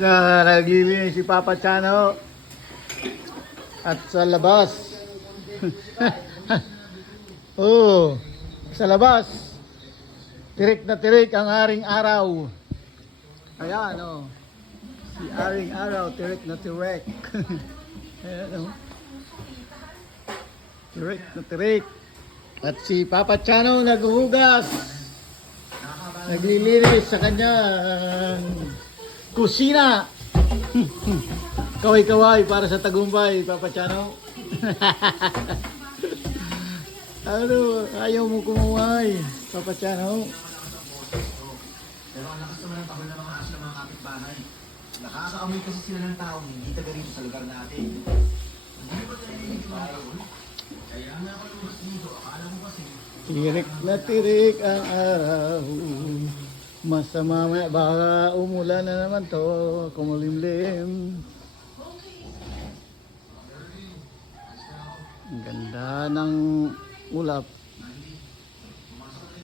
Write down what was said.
na naglilinis si Papa Chano. At sa labas. Oh, sa labas. Tirik na tirik ang Haring Araw. Ayan, oh. Si Haring Araw, tirik na tirik. Ayan, oh. Tirik na tirik. At si Papa Chano naghuhugas. Naglilinis sa kanyang kusina. Kaway-kaway para sa tagumpay, Papa Chano. Ano, ayaw mo kumuhay, Papa Chano. Pero ang lakas naman ng tahol ng mga aso ng mga kapitbahay. Nakakaamoy kasi sila ng tao, hindi taga rito sa lugar natin. Hindi ba tayo kaya nga ako lumabas dito, akala mo kasi. Tirik na tirik ang araw. Masama may baka umulan na naman to, kumulimlim. Ang ganda ng ulap.